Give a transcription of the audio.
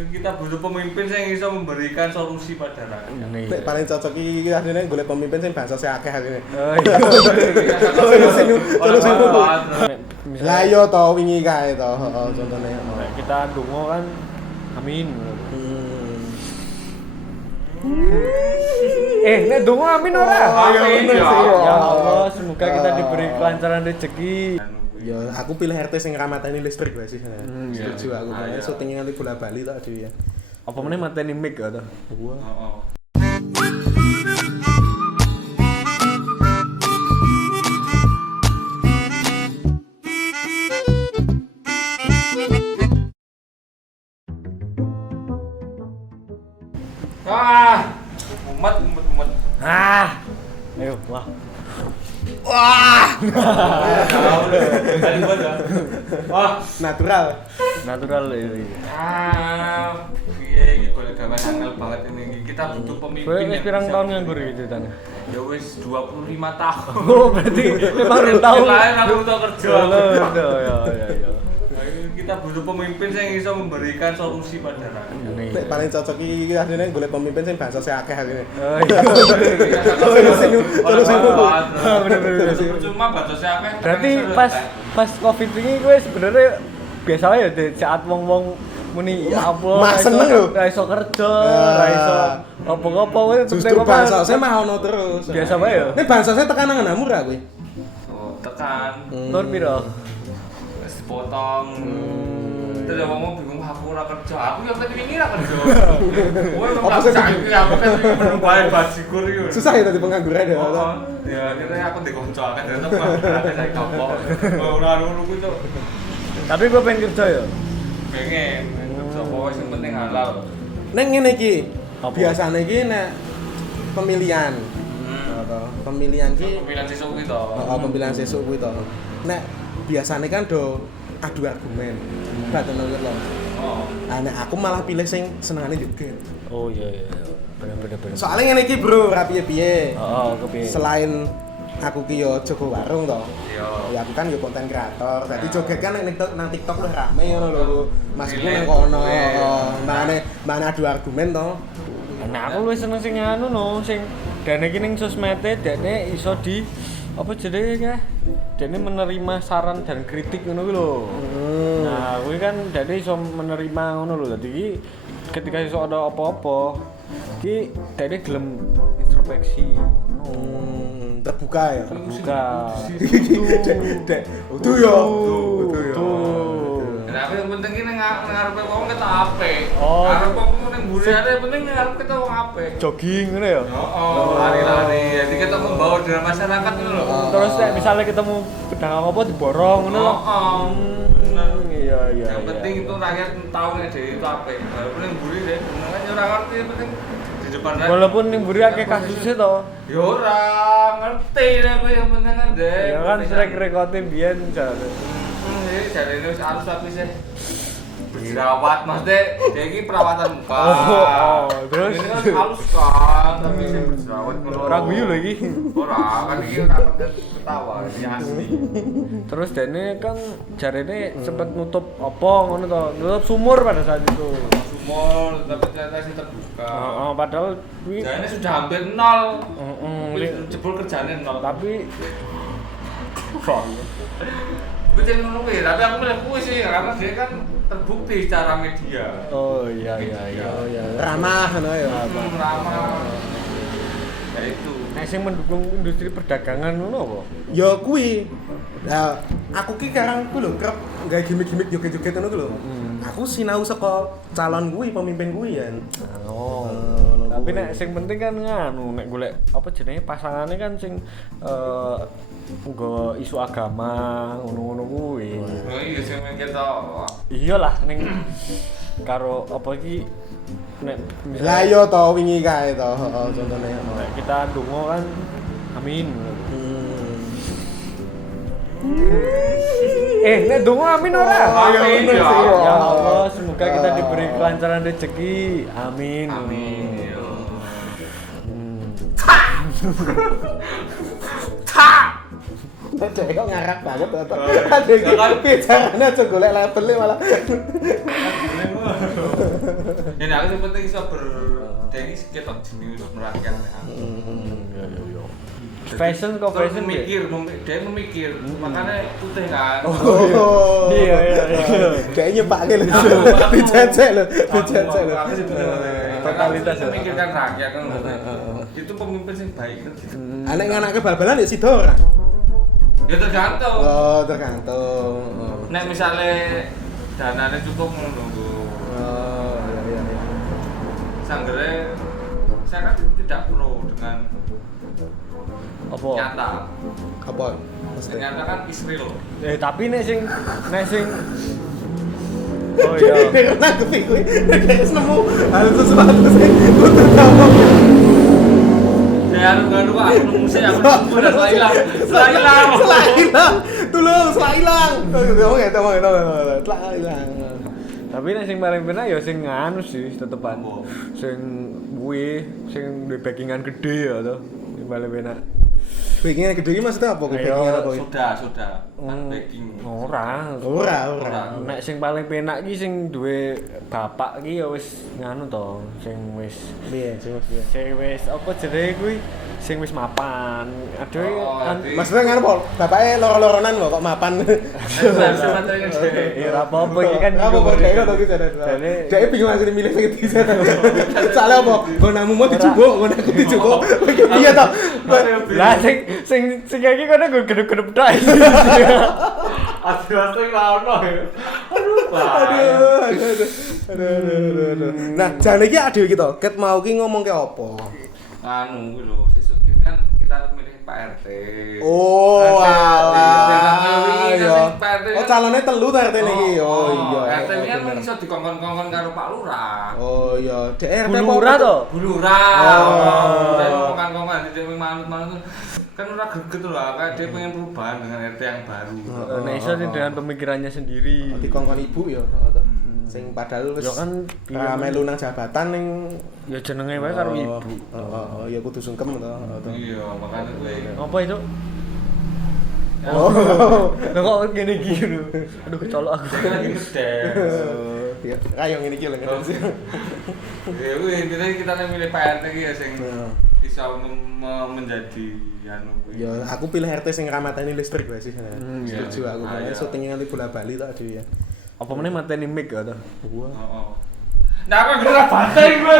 Kita butuh pemimpin yang bisa memberikan solusi pada rakyat. Nek paling cocok iki asline golek pemimpin sing bansose akeh asline. Oh iya. Solusi lah yo to wingi kae to, heeh contone. Kita ndonga kan amin. Nek ndonga amin ora? Amin bener sih. Ya Allah, semoga kita diberi kelancaran rezeki. Ya aku pilih RT sing ramateni listrik wae sih. Setuju aku. Iya. Syutingnya nganti bola-bali tok dhewe ya. Apa meneh mateni mic ya to? Gua. Umat. Ayo, wah. Natural. Natural ya. Piye iki golek gawe angel banget ini. Kita butuh pemimpin. Kowe wis yang pirang bisa- tahun nganggur iki ceritane? Ya wis 25 tahun. Oh, berarti memang udah tahu. Lain aku butuh kerja. Ya. Kita butuh pemimpin yang bisa memberikan solusi pada rakyat. Nek paling cocok iki asline golek pemimpin sing bansose akeh asline. Oh iya. Bener-bener. Cuma batosnya akeh. Berarti pas Covid ini gue sebenarnya biasa ya di saat wong-wong muni ya apa Mah seneng lho. ra iso kerja, ra iso apa-apa kowe Justru bansose mah ono terus. Biasa bae ya. Nek bansose tekan nang nganamu ra kowe? Oh, tekan. Tur piro? Wis dipotong. Terus ngomong bingung aku ora kerja. Aku yang tadi wingi ora kerja. Kowe Apa sih? aku kan menumpai bajikur iki. Susah ya tadi pengangguran ya. Oh, ya kira aku dikonco kan tetep ada saya kapok. Ora ngono kuwi to. Tapi gue pengen kerja ya. Pengen kerja pokoknya yang penting halal. Nek ngene iki, Apa? biasane iki nek pemilihan. Pemilihan ki Pemilihan sesuk kuwi to. pemilihan sesuk kuwi to. Nek biasane kan do adu argumen. Baten lho. Oh. Nah, nek aku malah pilih sing senengane joget. Oh iya. Bener. Soalnya ngene iki, Bro, ra piye-piye. Oh, kepiye? Selain aku ki yo jago warung to. Iya. Ya aku kan yo konten kreator. Dadi joget kan nang TikTok lu rame ngono lho. Masku nang kono. Mana adu argumen to. Nah, aku luwih seneng sing anu no, sing dene iki ning sosmede dene iso di apa jenenge ya? Dene menerima saran dan kritik ngono kuwi lho. Nah, kuwi kan dene iso menerima ngono lho. Dadi iki ketika iso ada apa-apa, iki dene gelem introspeksi ngono. Terbuka ya. Terbuka. Dek, utuh yo. Tapi yang penting ini ngarepe wong kita apik. Oh. Arep wong ning mburiane yang penting ngarep kita wong apik. Jogging ngono ya. Oh, lari-lari. Jadi kita membawa dalam masyarakat itu loh. Terus nek misalnya ketemu pedagang apa diborong ngono lho. Bener. Iya. Yang penting itu rakyat tahu nek dhewe itu apik. Walaupun yang mburi deh, kan ora ngerti yang penting di depan rakyat. Walaupun ning mburi akeh kasusnya to. Ya ora ngerti deh kowe yang penting kan deh. Ya kan track record biyen jare. Ini jadi ini harus tapi sih jerawat maksudnya dia ini perawatan muka. Oh, terus? Ini kan halus kan tapi sih berjerawat kalau Ora guyu lho iki. Ora kan ini ora ketawa ini asli. Terus dene kan jarene sempet nutup apa ngono to, nutup sumur pada saat itu. Sumur tapi ternyata sih terbuka. Padahal kuwi Jadi sudah hampir nol. Li- Jebol kerjanya nol. tapi Gue jadi ngono kuwi, tapi aku milih kuwi sih karena dia kan terbukti secara media. oh iya. Ramah ngono ya. Ramah. Ya itu. Nek sing mendukung industri perdagangan ngono apa? Ya kuwi. Nah, aku ki karang ku lho kerep gawe gimmick-gimmick joget-joget ngono ku lho. Aku sinau saka calon kuwi, pemimpin kuwi ya. Oh. Tapi nek sing penting kan nganu nek golek apa jenenge pasangane kan sing nggo isu agama ngono-ngono kuwi. Oh iya sing kita Iyalah ning karo apa iki nek Lah yo to wingi kae to, heeh contone. nek kita ndonga kan amin. Nek ndonga amin ora? Amin, bener ya. sih. Ya Allah, semoga kita diberi kelancaran rezeki. Amin. amin. Yo. Cek kok ngarap banget to. Adek iki bicarane aja golek label malah. Ya aku yang penting iso berdiri ketok jenenge iso merakyat. Yo. Fashion kok fashion dia memikir, makanya putih kan. Iya. Kayaknya pakai lho. Dicecek lho. Totalitas memikirkan rakyat kan. Itu pemimpin yang baik kan. Anak-anak bal-balan ya sido ora? Ya tergantung. Oh, tergantung. Nek misalnya dananya cukup menunggu. Oh, iya. Sanggere saya kan tidak pro dengan Apa? nyata. Apa? Maksudnya? Ternyata kan Israel. Tapi nek sing oh iya. Nek nanggepi kuwi kayak nemu hal sesuatu sing kudu tahu. Ya anu kok aku nemu sih aku nemu dan hilang. Tulung, hilang. Hilang. Tapi nek sing paling penak ya sing anu sih tetepan. Sing kuwi sing duwe backingan gede ya to. Sing paling penak. Backingan gede iki maksudnya apa? Backingan apa? Soda. Baking. Ora. Nek sing paling penak iki sing duwe bapak iki ya wis nganu to, sing wis Piye? sing wis apa jenenge kuwi sing wis mapan. Aduh Maksudnya ngene apa? Bapake loro-loronan kok mapan. ya ora apa-apa iki kan. Apa kayak to gitu. Dek bingung akhirnya milih sing ndi. Soalnya apa? Gonamu mau dicubuk, gonaku dicubuk. Iya to. Lah sing iki kono gue gedep-gedep tok. Aduh ono ya. Aduh. Nah, jane iki adewe iki to. Ket mau ki ngomong ke apa? Anu kuwi lho, sesuk kan kita milih Pak RT. Oh, alah. iya. Oh, calonnya telu ta RT niki. Oh, iya. RT kan mung iso dikongkon-kongkon karo Pak Lurah. Oh, iya. DRT Bu Lurah to? Bu Lurah. Oh. Kongkon-kongkon dite manut-manut. Kan ora greget lho, kayak dia pengen perubahan dengan RT yang baru. Nek iso dengan pemikirannya sendiri. Dikongkon ibu ya, sing padahal wis Ya kan melu nang jabatan ning ya jenenge wae karo ibu. Oh, ya kudu sungkem to. Iya, makanya gue. Apa itu? Lah kok ngene iki lho. Aduh kecolok aku. Lagi ngedes. Ya, kayak ngene iki lho. Ya kuwi intine kita milih Pak RT iki ya sing iso menjadi anu kuwi. Ya, aku pilih RT sing ramateni listrik wae sih. iya. Setuju aku. Iya. Syuting nganti bola-bali tok dhewe ya. Apa meneh mateni mic ya to? Wah. Heeh. Nah, aku kira bantai gue.